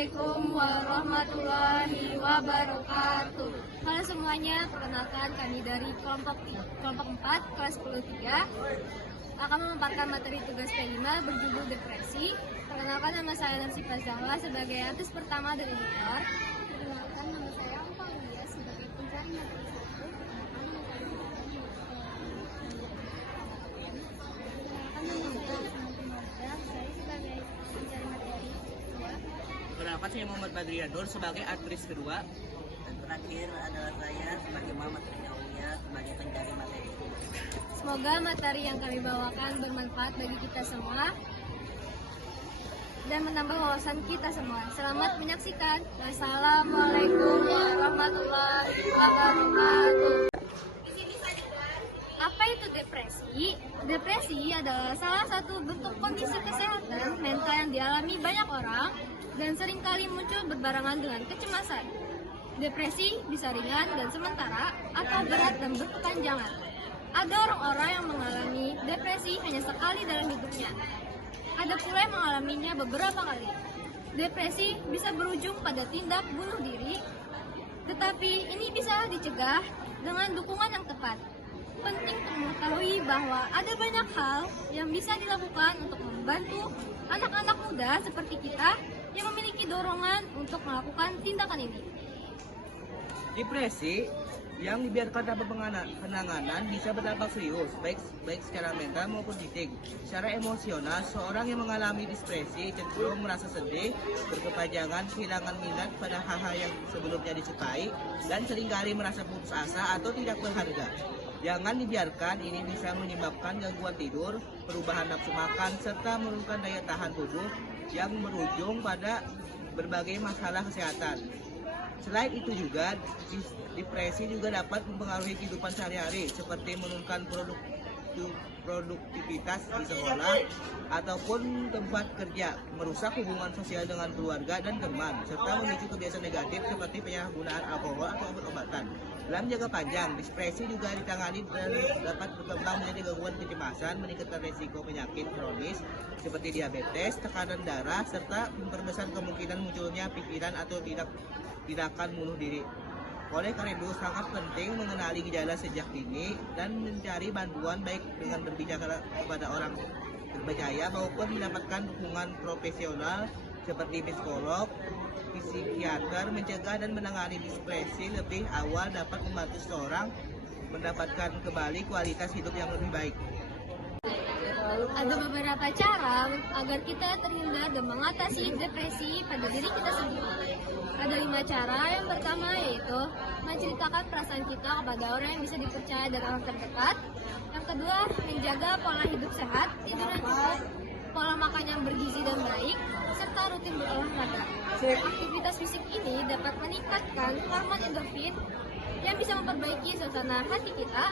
Assalamualaikum warahmatullahi wabarakatuh. Halo semuanya, perkenalkan kami dari kelompok 4 kelas 10-3 akan memaparkan materi tugas P5 berjudul depresi. Perkenalkan, nama saya Narsifah Zahra sebagai artis pertama dari Dikor. Perkenalkan, nama saya Ampang Dia sebagai pencari materi 1. Perkenalkan, saya Muhammad Badrianur sebagai aktris kedua. Dan terakhir adalah saya sebagai Muhammad Rinaulia sebagai pencari materi. Semoga materi yang kami bawakan bermanfaat bagi kita semua dan menambah wawasan kita semua. Selamat menyaksikan. Wassalamualaikum warahmatullahi wabarakatuh. Apa itu depresi? Depresi adalah salah satu bentuk kondisi kesehatan mental yang dialami banyak orang dan seringkali muncul berbarengan dengan kecemasan. Depresi bisa ringan dan sementara atau berat dan berkepanjangan. Ada orang-orang yang mengalami depresi hanya sekali dalam hidupnya. Ada pula yang mengalaminya beberapa kali. Depresi bisa berujung pada tindak bunuh diri, tetapi ini bisa dicegah dengan dukungan yang tepat. Penting untuk mengetahui bahwa ada banyak hal yang bisa dilakukan untuk membantu anak-anak muda seperti kita yang memiliki dorongan untuk melakukan tindakan ini. Depresi yang dibiarkan tanpa penanganan bisa berdampak serius, baik secara mental maupun fisik. Secara emosional, seorang yang mengalami depresi cenderung merasa sedih, berkepanjangan, kehilangan minat pada hal-hal yang sebelumnya disukai, dan seringkali merasa putus asa atau tidak berharga. Jangan dibiarkan, ini bisa menyebabkan gangguan tidur, perubahan nafsu makan, serta menurunkan daya tahan tubuh yang berujung pada berbagai masalah kesehatan. Selain itu juga, depresi juga dapat mempengaruhi kehidupan sehari-hari seperti menurunkan produktivitas di sekolah ataupun tempat kerja, merusak hubungan sosial dengan keluarga dan teman, serta memicu kebiasaan negatif seperti penyalahgunaan alkohol atau obat-obatan. Dalam jangka panjang, depresi juga ditangani dan dapat berkembang menjadi gangguan kecemasan, meningkatkan risiko penyakit kronis seperti diabetes, tekanan darah, serta memperbesar kemungkinan munculnya pikiran atau tindakan bunuh diri. Oleh karena itu, sangat penting mengenali gejala sejak dini dan mencari bantuan baik dengan berbicara kepada orang terpercaya maupun mendapatkan dukungan profesional seperti psikolog, psikiater. Mencegah dan menangani depresi lebih awal dapat membantu seseorang mendapatkan kembali kualitas hidup yang lebih baik. Ada beberapa cara agar kita terhindar dan mengatasi depresi pada diri kita sendiri. Ada 5 cara. Yang pertama yaitu menceritakan perasaan kita kepada orang yang bisa dipercaya dan orang terdekat. Yang kedua, menjaga pola hidup sehat, tidur yang cukup, pola makan yang bergizi dan baik, serta rutin berolahraga. Aktivitas fisik ini dapat meningkatkan hormon endorfin yang bisa memperbaiki suasana hati kita.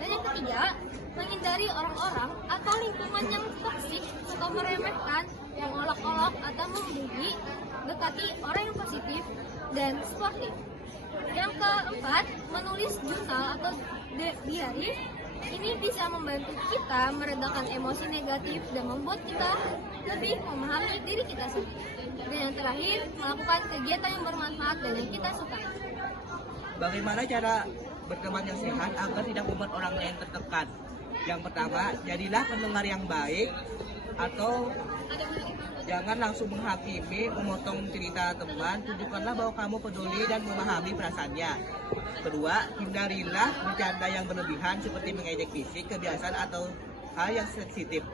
Dan yang ketiga, menghindari orang-orang atau lingkungan yang toksik atau meremehkan, yang olok-olok atau membuli. Dekati orang yang positif dan sportif. Yang keempat, menulis jurnal atau diary. Ini bisa membantu kita meredakan emosi negatif dan membuat kita lebih memahami diri kita sendiri. Dan yang terakhir, melakukan kegiatan yang bermanfaat dan yang kita sukai. Bagaimana cara berteman yang sehat agar tidak membuat orang lain tertekan? Yang pertama, jadilah pendengar yang baik atau jangan langsung menghakimi, memotong cerita teman. Tunjukkanlah bahwa kamu peduli dan memahami perasaannya. Kedua, hindarilah bercanda yang berlebihan seperti mengejek fisik, kebiasaan atau hal yang sensitif.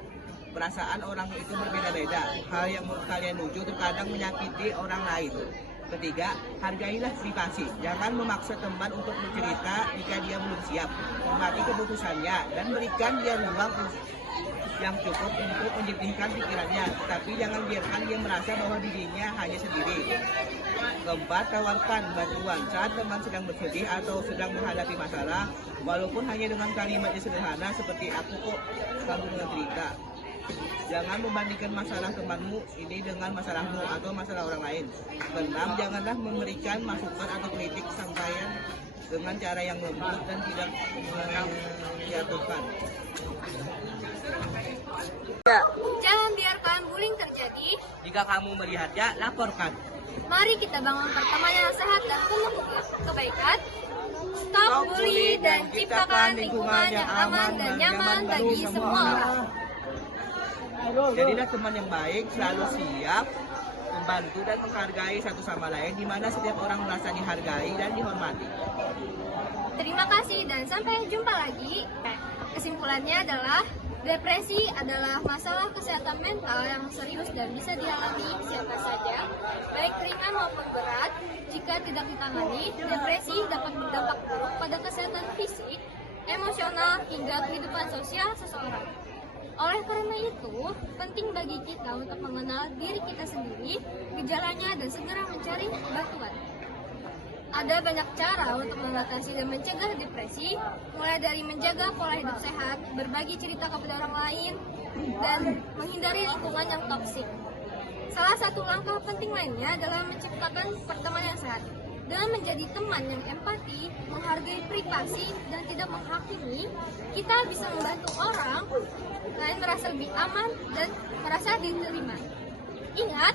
Perasaan orang itu berbeda-beda. Hal yang kalian lucu terkadang menyakiti orang lain. Ketiga, hargailah privasi. Jangan memaksa teman untuk bercerita jika dia belum siap. Hormati keputusannya dan berikan dia ruang yang cukup untuk menjernihkan pikirannya. Tapi jangan biarkan dia merasa bahwa dirinya hanya sendiri. Keempat, tawarkan bantuan saat teman sedang bersedih atau sedang menghadapi masalah, walaupun hanya dengan kalimat yang sederhana seperti "aku kok selalu dengan cerita". Jangan membandingkan masalah temanmu ini dengan masalahmu atau masalah orang lain. Keenam, janganlah memberikan masukan atau kritik sampaian dengan cara yang lembut dan tidak menjatuhkan. Jangan biarkan bullying terjadi. Jika kamu melihatnya, laporkan. Mari kita bangun pertemanan yang sehat dan penuh kebaikan. Stop bully dan ciptakan lingkungan yang aman dan nyaman bagi semua orang. Jadilah teman yang baik, selalu siap membantu dan menghargai satu sama lain, di mana setiap orang merasa dihargai dan dihormati. Terima kasih dan sampai jumpa lagi. Kesimpulannya adalah depresi adalah masalah kesehatan mental yang serius dan bisa dialami siapa saja, baik ringan maupun berat. Jika tidak ditangani, depresi dapat berdampak buruk pada kesehatan fisik, emosional, hingga kehidupan sosial seseorang. Oleh karena itu, penting bagi kita untuk mengenal diri kita sendiri, gejalanya, dan segera mencari bantuan. Ada banyak cara untuk mengatasi dan mencegah depresi, mulai dari menjaga pola hidup sehat, berbagi cerita kepada orang lain, dan menghindari lingkungan yang toksik. Salah satu langkah penting lainnya adalah menciptakan pertemanan yang sehat. Dengan menjadi teman yang empati, menghargai privasi, dan tidak menghakimi, kita bisa membantu orang lain merasa lebih aman dan merasa diterima. Ingat,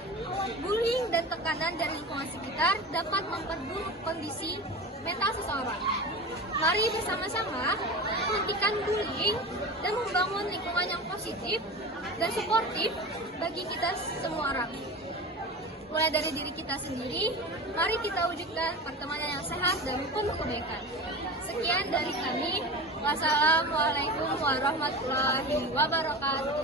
bullying dan tekanan dari lingkungan sekitar dapat memperburuk kondisi mental seseorang. Mari bersama-sama menghentikan bullying dan membangun lingkungan yang positif dan suportif bagi kita semua orang. Mulai dari diri kita sendiri, mari kita wujudkan pertemanan yang sehat dan penuh kebaikan. Sekian dari kami. Wassalamualaikum warahmatullahi wabarakatuh.